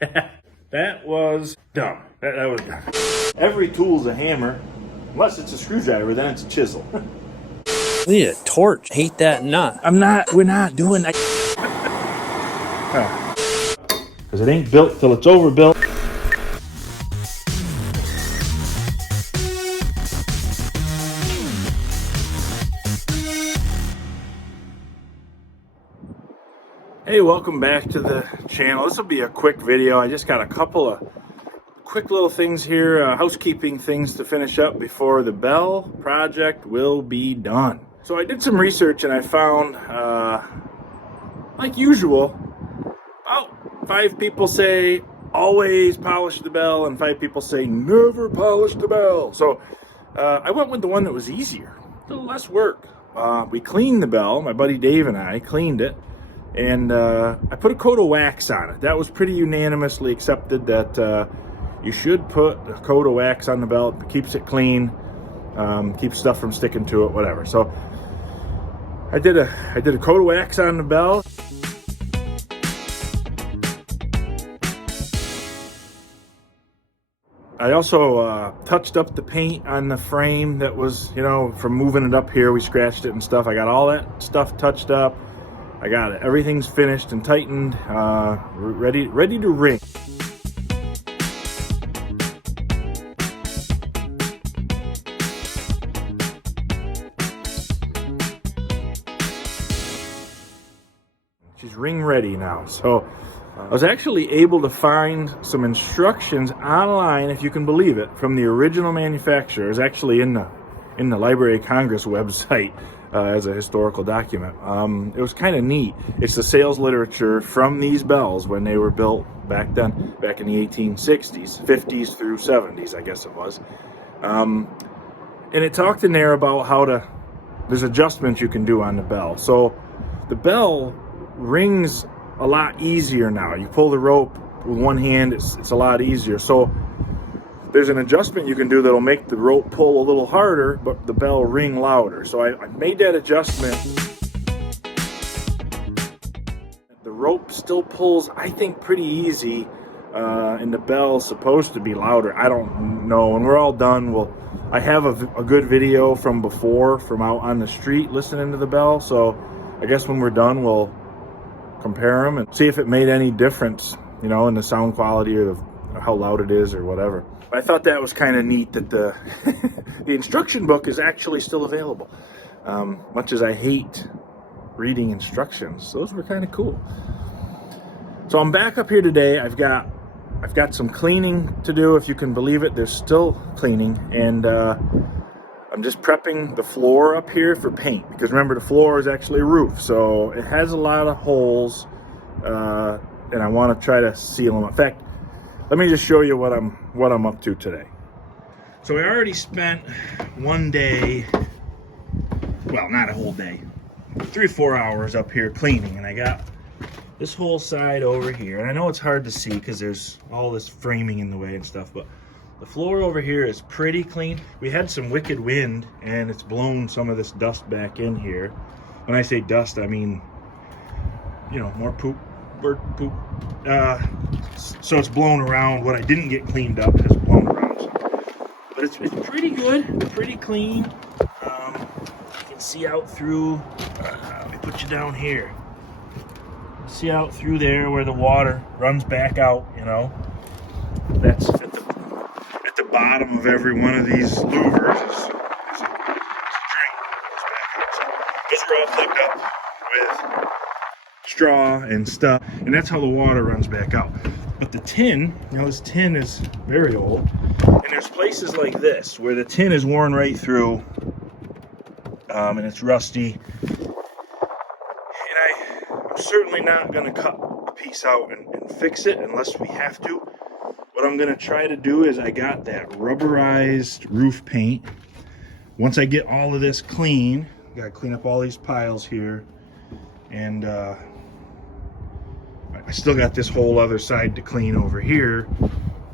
That was dumb. That was dumb. Every tool's a hammer, unless it's a screwdriver, then it's a chisel. We need a torch. Hate that nut. We're not doing that. Because it ain't built till it's overbuilt. Hey, welcome back to the channel. This will be a quick video. I just got a couple of quick little things here, housekeeping things to finish up before the bell project will be done. So I did some research and I found, like usual, about 5 people say always polish the bell and 5 people say never polish the bell. So I went with the one that was easier, a little less work. We cleaned the bell, my buddy Dave and I cleaned it. And I put a coat of wax on it. That was pretty unanimously accepted that you should put a coat of wax on the belt. It keeps it clean, keeps stuff from sticking to it, whatever. So I did a coat of wax on the belt. I also touched up the paint on the frame that was, from moving it up here, we scratched it and stuff. I got all that stuff touched up. I got it. Everything's finished and tightened, ready to ring. She's ring ready now. So I was actually able to find some instructions online, if you can believe it, from the original manufacturer. It's actually in the Library of Congress website. As a historical document. It was kind of neat. It's the sales literature from these bells when they were built back then, back in the 1860s, 50s through 70s, I guess it was. And it talked in there about there's adjustments you can do on the bell. So the bell rings a lot easier now. You pull the rope with one hand, it's a lot easier. So there's an adjustment you can do that'll make the rope pull a little harder, but the bell ring louder. So I made that adjustment. The rope still pulls, I think, pretty easy, and the bell's supposed to be louder. I don't know. When we're all done, I have a good video from before, from out on the street listening to the bell. So I guess when we're done, we'll compare them and see if it made any difference, in the sound quality or how loud it is or whatever. I thought that was kind of neat that the instruction book is actually still available. Much as I hate reading instructions, those were kind of cool. So I'm back up here today. I've got some cleaning to do, if you can believe it. There's still cleaning, and I'm just prepping the floor up here for paint, because remember, the floor is actually a roof, so it has a lot of holes, and I want to try to seal them. In fact, let me just show you what I'm up to today. So I already spent one day, well, not a whole day, 3 or 4 hours up here cleaning, and I got this whole side over here. And I know it's hard to see because there's all this framing in the way and stuff, but the floor over here is pretty clean. We had some wicked wind and it's blown some of this dust back in here. When I say dust, I mean, more poop. Bird poop. So it's blown around. What I didn't get cleaned up has blown around. But it's pretty good, pretty clean. You can see out through, let me put you down here. See out through there where the water runs back out, That's at the bottom of every one of these louvers. It's a drain that goes back out. So those are all plugged up with straw and stuff, and that's how the water runs back out. But the tin, this tin is very old, and there's places like this where the tin is worn right through, and it's rusty, and I'm certainly not going to cut a piece out and fix it unless we have to. What I'm going to try to do is, I got that rubberized roof paint. Once I get all of this clean, I got to clean up all these piles here, and I still got this whole other side to clean over here.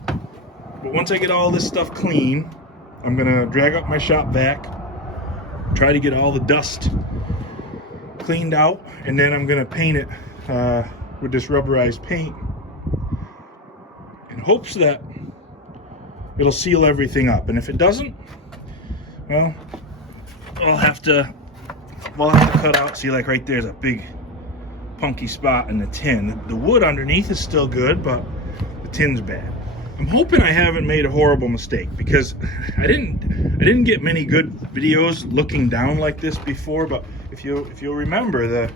But once I get all this stuff clean, I'm gonna drag up my shop vac, try to get all the dust cleaned out, and then I'm gonna paint it with this rubberized paint. hopes that it'll seal everything up. And if it doesn't, well, we'll have to cut out. See, like right there's a big punky spot in the tin. The wood underneath is still good, but the tin's bad. I'm hoping I haven't made a horrible mistake, because I didn't get many good videos looking down like this before. But if you'll remember,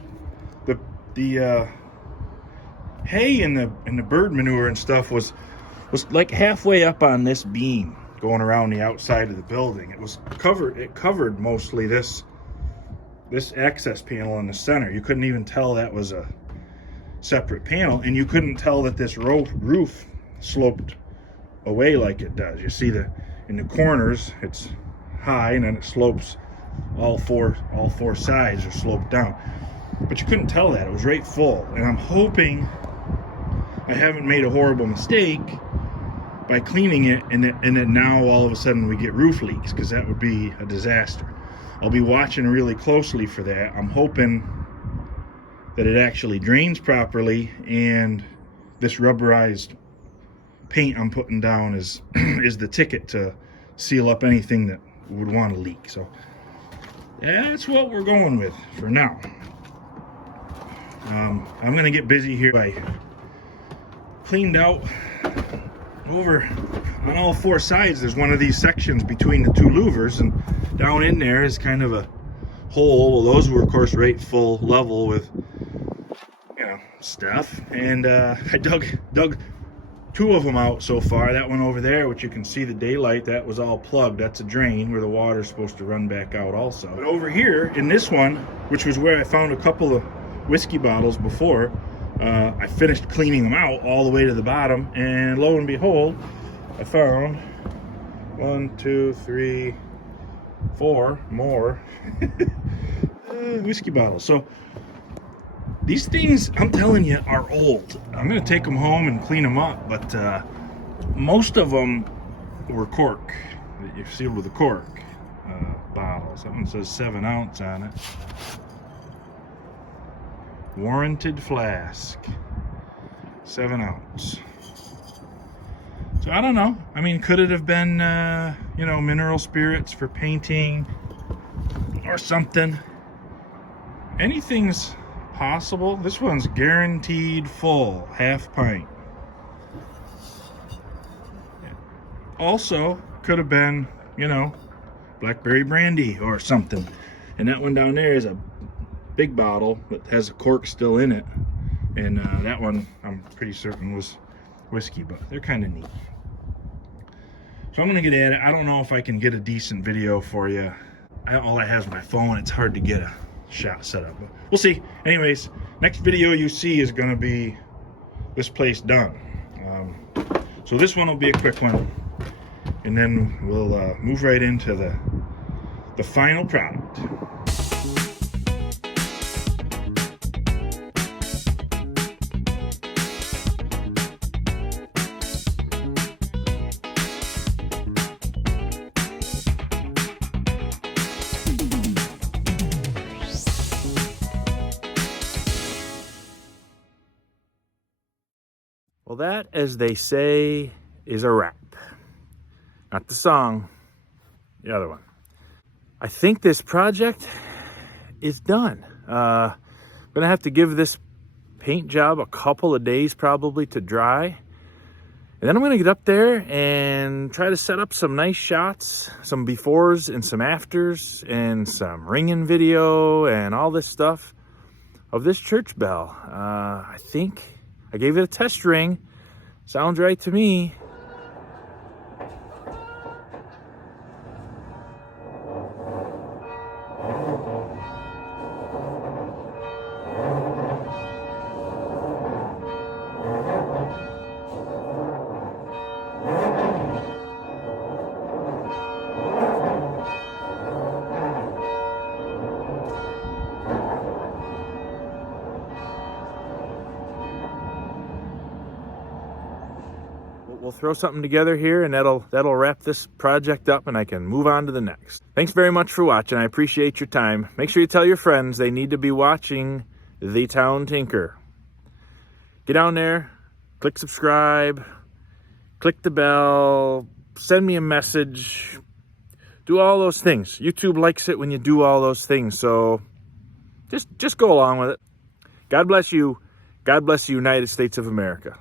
the hay and the bird manure and stuff was like halfway up on this beam going around the outside of the building. It covered mostly this access panel in the center. You couldn't even tell that was a separate panel, and you couldn't tell that this roof sloped away like it does. You see in the corners it's high, and then it slopes, all four sides are sloped down, but you couldn't tell that. It was right full. And I'm hoping I haven't made a horrible mistake by cleaning it, and then now all of a sudden we get roof leaks, because that would be a disaster. I'll be watching really closely for that. I'm hoping that it actually drains properly, and this rubberized paint I'm putting down is the ticket to seal up anything that would want to leak. So that's what we're going with for now. I'm gonna get busy here. I cleaned out over on all four sides. There's one of these sections between the two louvers, and down in there is kind of a hole. Well, those were of course right full level with, you know, stuff, and I dug two of them out so far. That one over there, which you can see the daylight, that was all plugged. That's a drain where the water's supposed to run back out also. But over here in this one, which was where I found a couple of whiskey bottles before, I finished cleaning them out all the way to the bottom, and lo and behold, I found 1, 2, 3, 4 more whiskey bottles. So these things, I'm telling you, are old. I'm gonna take them home and clean them up, but most of them were cork, that you're sealed with a cork bottles. That one says 7 ounce on it. Warranted flask, 7 ounce. So I don't know. I mean, could it have been, you know, mineral spirits for painting or something? Anything's possible. This one's guaranteed full, half pint. Also, could have been, you know, blackberry brandy or something. And that one down there is a big bottle that has a cork still in it, and that one I'm pretty certain was whiskey, but they're kind of neat. So I'm gonna get at it. I don't know if I can get a decent video for you. All I have is my phone. It's hard to get a shot set up, but we'll see. Anyways, next video you see is gonna be this place done. So this one will be a quick one, and then we'll move right into the final product. Well, that, as they say, is a wrap. Not the song, the other one. I think this project is done. I'm gonna have to give this paint job a couple of days probably to dry. And then I'm gonna get up there and try to set up some nice shots, some befores and some afters, and some ringing video and all this stuff of this church bell. I think I gave it a test ring. Sounds right to me. We'll throw something together here, and that'll wrap this project up, and I can move on to the next. Thanks very much for watching. I appreciate your time. Make sure you tell your friends they need to be watching The Town Tinker. Get down there, click subscribe, click the bell, send me a message, do all those things. YouTube likes it when you do all those things, so just go along with it. God bless you. God bless the United States of America.